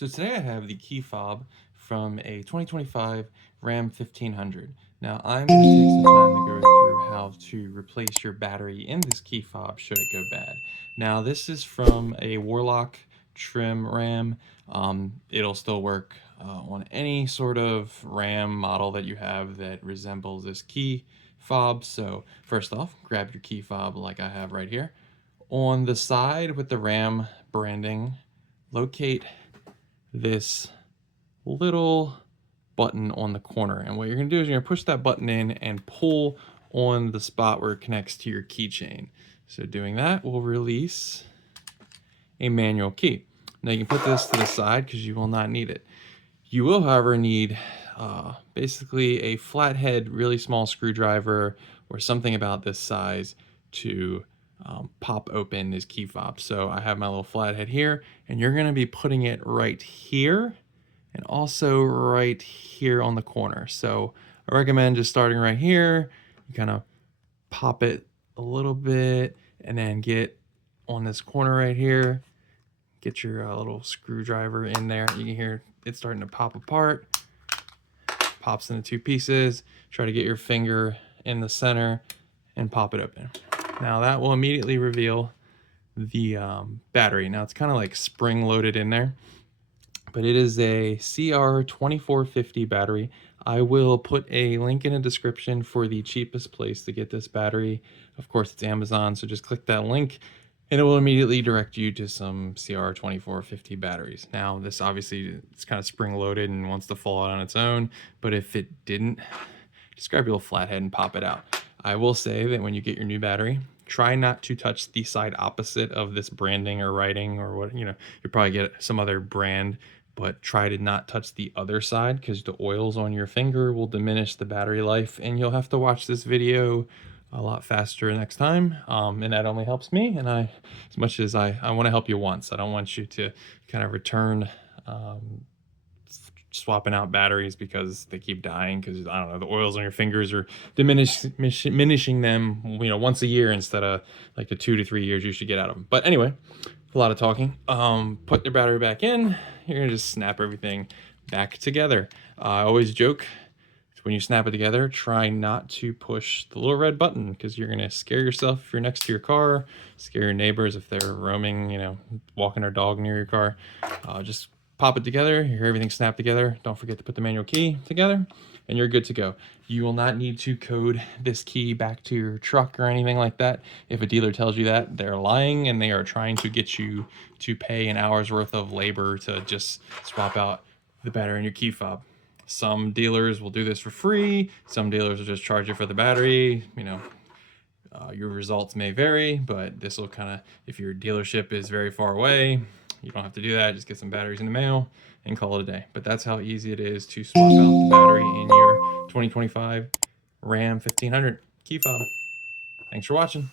So today I have the key fob from a 2025 Ram 1500. Now I'm going to take some time to go through how to replace your battery in this key fob should it go bad. Now this is from a Warlock trim Ram. It'll still work on any sort of Ram model that you have that resembles this key fob. So first off, grab your key fob like I have right here. On the side with the Ram branding, locate this little button on the corner, and what you're going to do is you're going to push that button in and pull on the spot where it connects to your keychain. So doing that will release a manual key. Now you can put this to the side because you will not need it. You will, however, need basically a flathead, really small screwdriver or something about this size to pop open this key fob. So I have my little flathead here, and you're going to be putting it right here and also right here on the corner. So I recommend just starting right here. You kind of pop it a little bit and then get on this corner right here. Get your little screwdriver in there. You can hear it starting to pop apart. Pops into two pieces. Try to get your finger in the center and pop it open. Now that will immediately reveal the battery. Now it's kind of like spring loaded in there, but it is a CR2450 battery. I will put a link in a description for the cheapest place to get this battery. Of course, it's Amazon, so just click that link and it will immediately direct you to some CR2450 batteries. Now, this obviously it's kind of spring loaded and wants to fall out on its own, but if it didn't, just grab your little flathead and pop it out. I will say that when you get your new battery, try not to touch the side opposite of this branding or writing or what, you'll probably get some other brand, but try to not touch the other side because the oils on your finger will diminish the battery life and you'll have to watch this video a lot faster next time. And that only helps me. And as much as I want to help you once, I don't want you to kind of return swapping out batteries because they keep dying because I don't know, the oils on your fingers are diminishing them once a year instead of like the 2 to 3 years you should get out of them. But anyway, a lot of talking. Put your battery back in. You're gonna just snap everything back together. I always joke, when you snap it together, try not to push the little red button because you're gonna scare yourself if you're next to your car, scare your neighbors if they're roaming, walking their dog near your car. Just pop it together, you hear everything snap together. Don't forget to put the manual key together and you're good to go. You will not need to code this key back to your truck or anything like that. If a dealer tells you that, they're lying and they are trying to get you to pay an hour's worth of labor to just swap out the battery in your key fob. Some dealers will do this for free. Some dealers will just charge you for the battery. Your results may vary, but this will kind of, if your dealership is very far away, you don't have to do that. Just get some batteries in the mail and call it a day. But that's how easy it is to swap out the battery in your 2025 Ram 1500 key fob. Thanks for watching.